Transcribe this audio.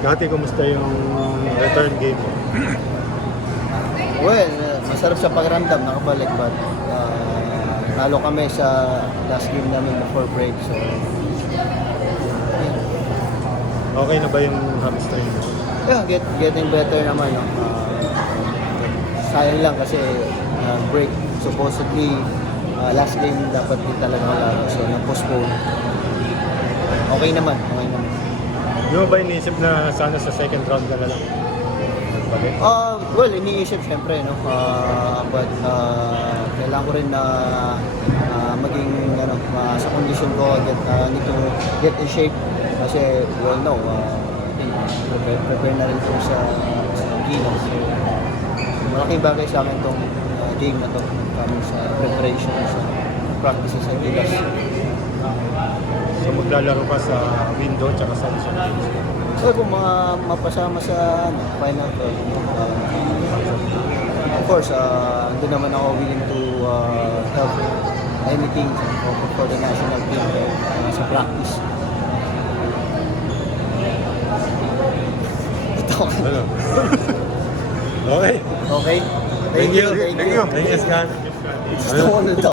Scotty, kumusta yung return game mo? Well, masarap sa pakiramdam, nakabalik, but talo kami sa last game namin before break, so Okay na ba yung hamstring mo? yeah, getting better naman. No? Sayang lang kasi break, supposedly last game dapat din talaga malaro, so na-postpone. Okay naman. Di mo ba iniisip na sana sa second round ka na lang? Nagbalik? Well, iniisip syempre, no? But kailangan ko rin na maging sa condition ko, need to get in shape kasi well know, prepare na rin po sa Kino. So, malaking bagay sa akin itong game na to, coming sa preparation sa practices sa Gigas. So maglalaro ka sa window tsaka sa Asian Games? So kung mapasama sa final four, of course, doon naman ako willing to help anything for the national team sa practice. Ano? Okay. Okay? Thank you, Scott. Gusto ko na